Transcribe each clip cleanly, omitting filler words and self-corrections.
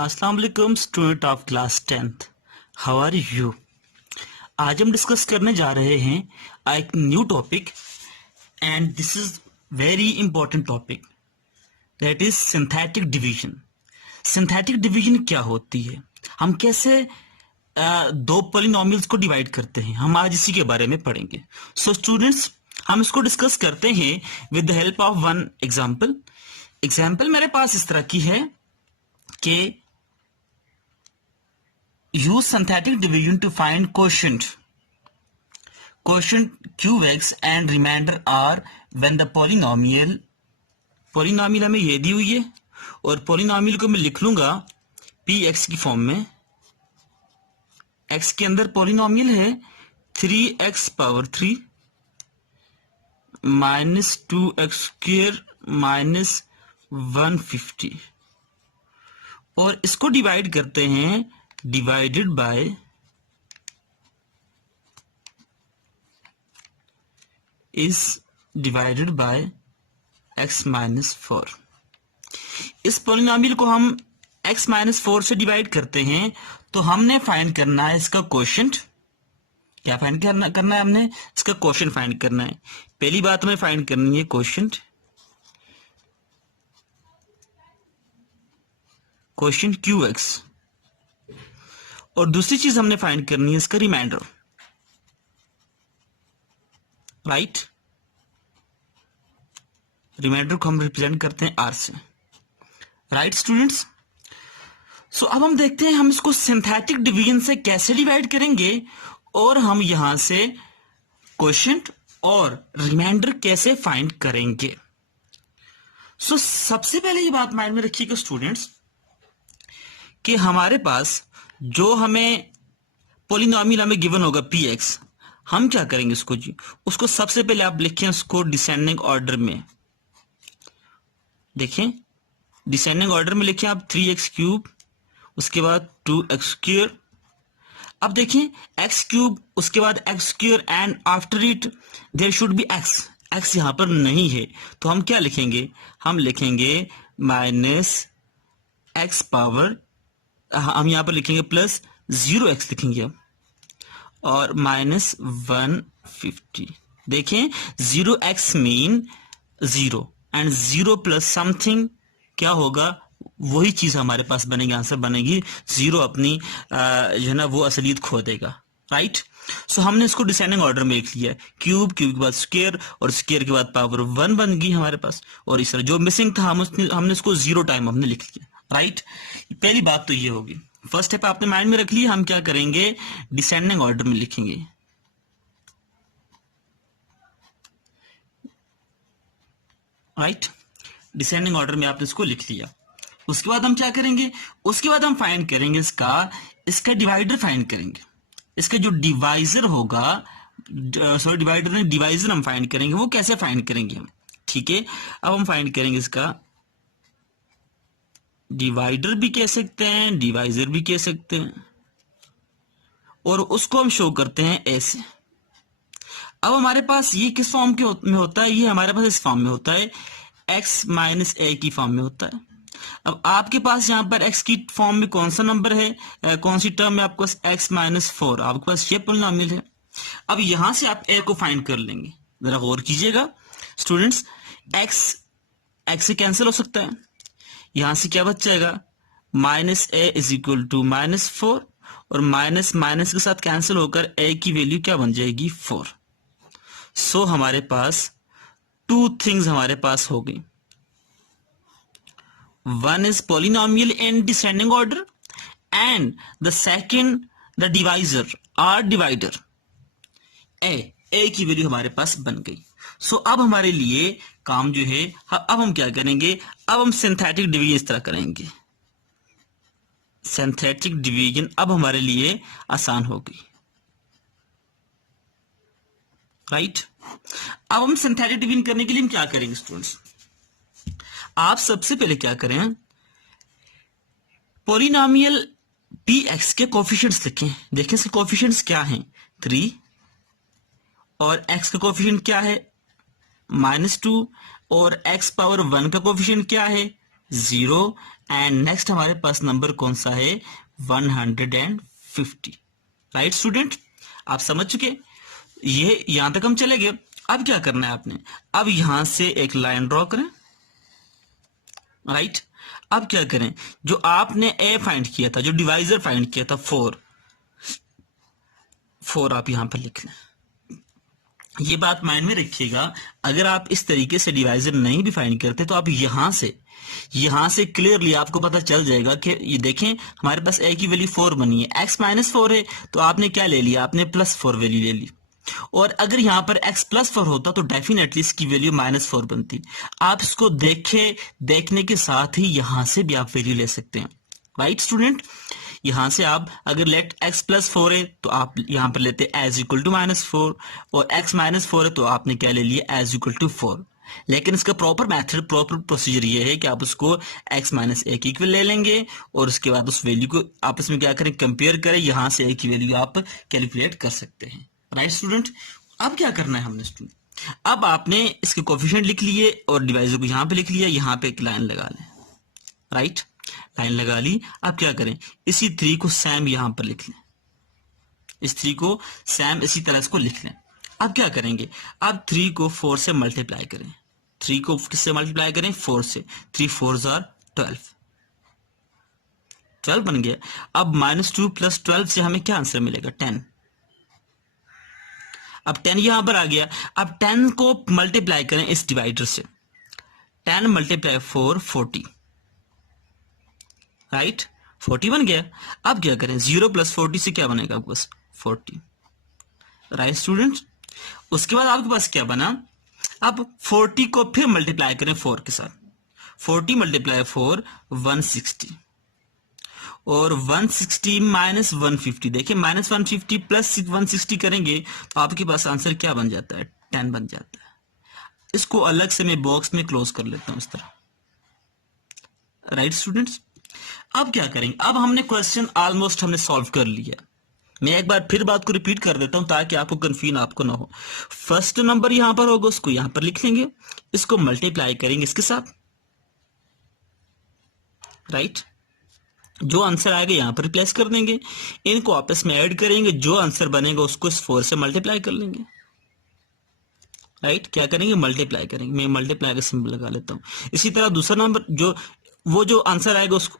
अस्सलाम वालेकुम student of class 10th। How are you. आज हम डिस्कस करने जा रहे हैं एक new topic and this is very important topic, that is synthetic division. Synthetic division क्या होती है, हम कैसे दो पॉलिनोमियल्स को डिवाइड करते हैं, हम आज इसी के बारे में पढ़ेंगे। सो स्टूडेंट्स, हम इसको डिस्कस करते हैं with the help of one example मेरे पास इस तरह की है कि use synthetic division to find quotient qx and remainder are when the polynomial हमें ये दी हुई है और polynomial को मैं लिख लूंगा px की फॉर्म में। x के अंदर polynomial है 3x power 3 minus 2x square minus 150 और इसको डिवाइड करते हैं डिवाइडेड बाय x माइनस 4। इस पॉलिनोमियल को हम x माइनस 4 से डिवाइड करते हैं तो हमने फाइंड करना है इसका कोशेंट। क्या फाइंड करना है हमने इसका कोशेंट फाइंड करना है। पहली बात हमें फाइंड करनी है कोशेंट qx और दूसरी चीज हमने फाइंड करनी है इसका रिमाइंडर, राइट। रिमाइंडर को हम रिप्रेजेंट करते हैं r से, राइट स्टूडेंट्स। सो अब हम देखते हैं हम इसको सिंथेटिक डिवीजन से कैसे डिवाइड करेंगे और हम यहां से कोशेंट और रिमाइंडर कैसे फाइंड करेंगे। सो सबसे पहले ये बात माइंड में रखिएगा स्टूडेंट्स कि हमारे पास जो हमें पॉलिनोमियल हमें गिवन होगा px, हम क्या करेंगे इसको जी, उसको सबसे पहले आप लिखें उसको डिसेंडिंग ऑर्डर में। देखें डिसेंडिंग ऑर्डर में लिखें आप 3x क्यूब, उसके बाद 2x स्क्वायर। अब देखें x क्यूब, उसके बाद x square and after it there should be x यहां पर नहीं है तो हम क्या लिखेंगे, हम लिखेंगे माइनस x पावर, हम यहां पर लिखेंगे प्लस 0x लिखेंगे और माइनस 150। देखें 0x mean 0 and 0 plus something क्या होगा, वही चीज हमारे पास बनेगी, आंसर बनेगी। 0 अपनी जो है ना वो असलियत खो देगा, राइट। सो हमने इसको डिसेंडिंग ऑर्डर में लिख लिया, क्यूब के बाद स्क्वायर और स्क्वायर के बाद पावर 1 बन गई हमारे पास। और इस तरह जो मिसिंग था हमने इसको 0 टाइम हमने लिख लिया, राइट। पहली बात तो ये होगी, फर्स्ट स्टेप आपने माइंड में रख लिया। हम क्या करेंगे, डिसेंडिंग ऑर्डर में लिखेंगे, राइट। डिसेंडिंग ऑर्डर में आपने इसको लिख लिया। उसके बाद हम क्या करेंगे, उसके बाद हम फाइंड करेंगे इसका डिवाइडर फाइंड करेंगे। इसका जो डिवाइजर होगा, सॉरी डिवाइडर नहीं डिवाइजर हम फाइंड करेंगे। वो कैसे फाइंड करेंगे हम, ठीक है। अब हम फाइंड करेंगे इसका डिवाइडर भी कह सकते हैं, डिवाइजर भी कह सकते हैं, और उसको हम शो करते हैं ऐसे। अब हमारे पास ये किस फॉर्म में होता है, ये हमारे पास इस फॉर्म में होता है, x माइनस a की फॉर्म में होता है। अब आपके पास यहाँ पर x की फॉर्म में कौन सा नंबर है, कौन सी टर्म है आपके पास, x माइनस 4, आपके पास ये पॉलिनोमियल है। अब यहां से आप a को फाइंड कर लेंगे। जरा गौर कीजिएगा स्टूडेंट्स, x से कैंसिल हो सकता है, यहां से क्या बच जाएगा, minus a is equal to minus 4 और माइनस माइनस के साथ कैंसिल होकर a की वैल्यू क्या बन जाएगी, 4। सो हमारे पास टू थिंग्स हमारे पास हो गई, one is polynomial in descending order and the second the divisor or divider a की वैल्यू हमारे पास बन गई। सो अब हमारे लिए काम जो है, अब हम क्या करेंगे, अब हम सिंथेटिक डिवीजन इस तरह करेंगे। सिंथेटिक डिवीजन अब हमारे लिए आसान हो गई, राइट। अब हम सिंथेटिक डिवीजन करने के लिए हम क्या करेंगे स्टूडेंट्स, आप सबसे पहले क्या करें, पॉलिनोमियल px के कोफिशिएंट्स लिखें। देखें इसके कोफिशिएंट्स क्या हैं, 3 और x का कोफिशिएंट क्या है, -2 और x पावर 1 का कोफिशिएंट क्या है, 0 एंड नेक्स्ट हमारे पास नंबर कौन सा है 150। राइट स्टूडेंट, आप समझ चुके, ये यहां तक हम चले गए। अब क्या करना है आपने, अब यहां से एक लाइन ड्रॉ करें। राइट, अब क्या करें, जो आपने ए फाइंड किया था, जो डिवाइजर फाइंड किया था 4 आप यहां पर लिख लें। ये बात माइंड में रखिएगा, अगर आप इस तरीके से डिवाइजर नहीं भी फाइंड करते तो आप यहां से क्लियरली आपको पता चल जाएगा कि ये देखें हमारे पास ए की वैल्यू 4 बनी है, x माइनस 4 है तो आपने क्या ले लिया, आपने +4 वैल्यू ले ली। और अगर यहां पर x +4 होता तो डेफिनेटली इसकी वैल्यू -4 बनती। आप इसको देखने के साथ ही यहां से भी आप वैल्यू ले सकते हैं। राइट स्टूडेंट, यहां से आप अगर लेट x +4 है तो आप यहां पर लेते एज इक्वल टू -4, और x -4 है तो आपने क्या ले लिया एज इक्वल टू 4। लेकिन इसका प्रॉपर मेथड, प्रॉपर प्रोसीजर ये है कि आप उसको x -a की इक्वल ले लेंगे और उसके बाद उस वैल्यू को आपस में क्या करें, कंपेयर करें, यहां से a की वैल्यू आप कैलकुलेट कर सकते हैं। राइट स्टूडेंट, अब क्या करना है हमने स्टूडेंट, अब आपने इसके कोफिशिएंट लिख लिए और डिवाइजर को यहां पे लिख लिया, यहां पे एक लाइन लगा लें। राइट, लाइन लगा ली। अब क्या करें, इसी 3 को सैम यहां पर लिख लें, इस 3 को सैम इसी तरह इसको लिख लें। अब क्या करेंगे, अब 3 को 4 से मल्टीप्लाई करें। 3 को किससे मल्टीप्लाई करें, 4 से। 3 4 are 12 बन गया। अब -2 + 12 से हमें क्या आंसर मिलेगा, 10। अब 10 यहां पर आ गया। अब 10 को मल्टीप्लाई करें इस डिवाइडर से, 10 × 4 40। राइट, 40 बन गया। अब क्या करें, 0 + 40 से क्या बनेगा आपके पास, 40। राइट स्टूडेंट, उसके बाद आपके पास क्या बना, अब 40 को फिर मल्टीप्लाई करें 4 के साथ। 40 × 4 160, और 160 - 150, देखिए -150 + 160 करेंगे तो आपके पास आंसर क्या बन जाता है, 10 बन जाता है। इसको अलग से मैं बॉक्स में क्लोज कर लेता हूं इस तरह। राइट स्टूडेंट्स, अब क्या करेंगे, अब हमने क्वेश्चन ऑलमोस्ट हमने सॉल्व कर लिया। मैं एक बार फिर बात को रिपीट कर देता हूं ताकि आपको कंफ्यूजन आपको ना हो। फर्स्ट नंबर यहां पर होगा, उसको यहां पर लिख लेंगे, इसको मल्टीप्लाई करेंगे इसके साथ। राइट, जो आंसर आएगा यहां पर रिप्लेस कर देंगे, इनको आपस में ऐड करेंगे, जो आंसर बनेगा उसको इस 4 से मल्टीप्लाई कर लेंगे। राइट, क्या करेंगे, मल्टीप्लाई करेंगे। मैं मल्टीप्लाई का सिंबल लगा लेता हूं। इसी तरह दूसरा नंबर जो आंसर आएगा उसको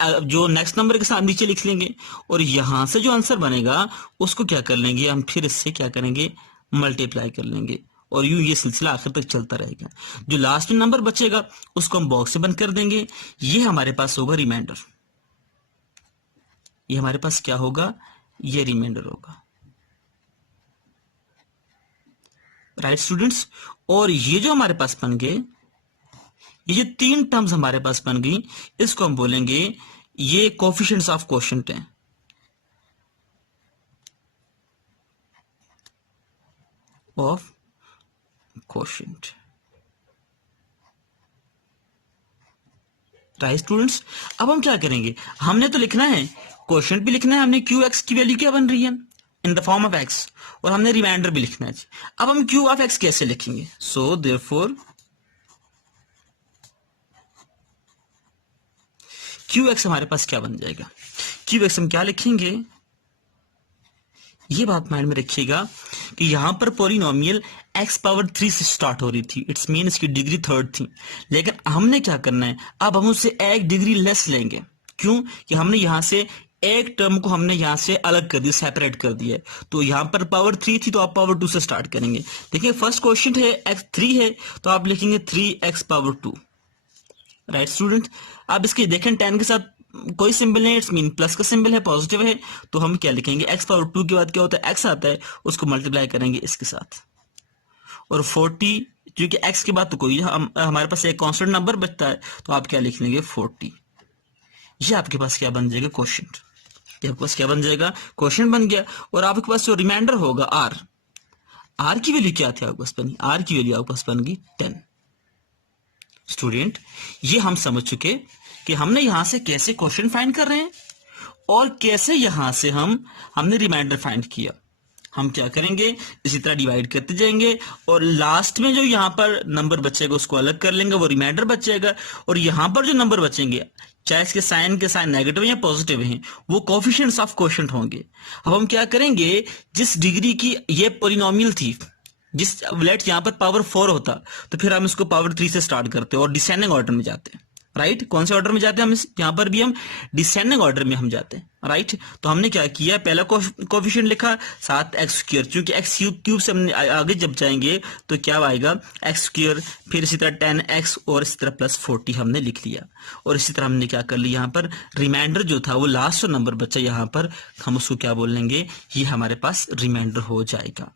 जो नेक्स्ट नंबर के साथ नीचे लिख लेंगे, और यहां से जो आंसर बनेगा उसको क्या कर लेंगे, हम फिर इससे क्या करेंगे, मल्टीप्लाई कर लेंगे, और यूं ये सिलसिला आखिर तक चलता रहेगा। जो लास्ट में नंबर बचेगा उसको हम बॉक्स से बंद कर देंगे। ये हमारे पास होगा रिमाइंडर, ये हमारे पास क्या होगा, ये रिमाइंडर होगा। राइट स्टूडेंट्स, और ये जो हमारे पास बन गए, ये जो 3 टर्म्स हमारे पास बन गई, इसको हम बोलेंगे ये कोफिशिएंट्स ऑफ क्वोशिएंट हैं। Of quotient. राइट स्टूडेंट्स, अब हम क्या करेंगे, हमने तो लिखना है, क्वोशिएंट भी लिखना है, हमने QX की वैल्यू क्या बन रही है in the form of x, और हमने रिमाइंडर भी लिखना है। अब हम Q ऑफ x कैसे लिखेंगे, सो देयरफॉर QX हमारे पास क्या बन जाएगा, QX हम क्या लिखेंगे, ये बात माइंड में रखिएगा कि यहां पर पॉलिनोमियल x⁻³ से स्टार्ट हो रही थी, इट्स मीन इसकी डिग्री 3rd थी, लेकिन हमने क्या करना है, अब हम उससे 1 डिग्री लेस लेंगे। क्यों, कि हमने यहां से एक टर्म को हमने यहां से अलग कर दिया, सेपरेट कर दिया। तो यहां पर पावर 3 थी तो आप पावर 2 से स्टार्ट करेंगे। देखिए फर्स्ट क्वेश्चन है x3 है तो आप लिखेंगे 3x⁻²। राइट स्टूडेंट, आप इसके देखें 10 के साथ कोई सिंबल नहीं, इट्स मीन प्लस का सिंबल है, पॉजिटिव है, तो हम क्या लिखेंगे, x⁻² के बाद क्या होता है, x आता है, उसको मल्टीप्लाई करेंगे इसके साथ। और 40, क्योंकि x के बाद तो कोई हमारे पास एक कांस्टेंट नंबर बचता है, तो आप क्या लिख लेंगे, 40। ये आपके पास क्या बन जाएगा, क्वोशिएंट। ये आपके पास क्या बन जाएगा, क्वोशिएंट बन गया। और आपके पास जो रिमाइंडर होगा r की वैल्यू क्या थी आपके पास बनी, r की वैल्यू आपके पास बन गई 10। स्टूडेंट, ये हम समझ चुके कि हमने यहां से कैसे क्वेश्चन फाइंड कर रहे हैं और कैसे यहां से हमने रिमाइंडर फाइंड किया। हम क्या करेंगे, इसी तरह डिवाइड करते जाएंगे और लास्ट में जो यहाँ पर नंबर बचेगा उसको अलग कर लेंगे, वो रिमाइंडर बचेगा। और यहाँ पर जो नंबर बचेंगे, चाहे इसके साइन नेगेटिव या पॉजिटिव हैं, वो कोफिशिएंट्स ऑफ क्वोशिएंट होंगे। अब हम क्या करेंगे, जिस डिग्री की ये पॉलिनोमियल थी, जिस लेट यहाँ पर पावर 4 होता, तो फिर हम इसको पावर 3 से स्टार्ट करते और डिसेंडिंग ऑर्डर में जाते हैं। राइट, कौन से ऑर्डर में जाते हैं हम, यहाँ पर भी हम डिसेंडिंग ऑर्डर में हम जाते हैं। राइट, तो हमने क्या किया, पहला कोफिशिएंट लिखा, साथ एक्स स्क्वायर, क्योंकि एक्स क्यूब से हमने आगे जब जाएंगे तो क्या आएगा, एक्स स्क्वायर, फिर इसी तरह 10x और इसी तरह प्लस 40 हमने लिख लिया। और इसी तरह हमने क्या कर लिया, यहाँ पर रिमाइंडर जो था वो लास्ट जो नंबर बचा यहाँ पर, हम उसको क्या बोल लेंगे, ये हमारे पास रिमाइंडर हो जाएगा।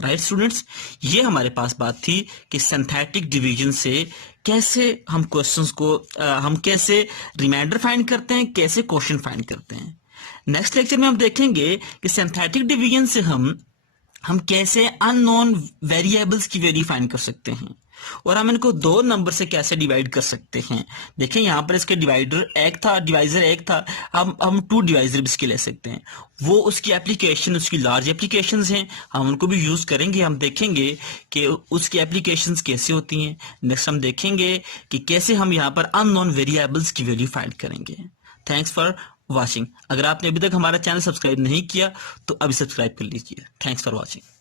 राइट स्टूडेंट्स, ये हमारे पास बात थी कि सिंथेटिक डिवीजन से कैसे हम क्वेश्चंस को हम कैसे रिमाइंडर फाइंड करते हैं, कैसे क्वेश्चन फाइंड करते हैं। नेक्स्ट लेक्चर में हम देखेंगे कि सिंथेटिक डिवीजन से हम कैसे अननोन वेरिएबल्स की वैल्यू फाइंड कर सकते हैं और हम इनको दो नंबर से कैसे डिवाइड कर सकते हैं। देखें यहाँ पर इसके डिवाइजर एक था, हम 2 डिवाइजर भी इसके ले सकते हैं। वो उसकी एप्लीकेशन, उसकी लार्ज एप्लीकेशंस हैं, हम उनको भी यूज करेंगे। हम देखेंगे कि उसकी एप्लीकेशंस कैसे होती हैं। नेक्स्ट हम देखेंगे कि कैसे हम यहाँ पर अननोन वेरिएबल्स की वैल्यू फाइंड करेंगे। Thanks for watching. अगर आपने अभी तक हमारा चैनल सब्सक्राइब नहीं किया तो अभी सब्सक्राइब कर लीजिए। Thanks for watching.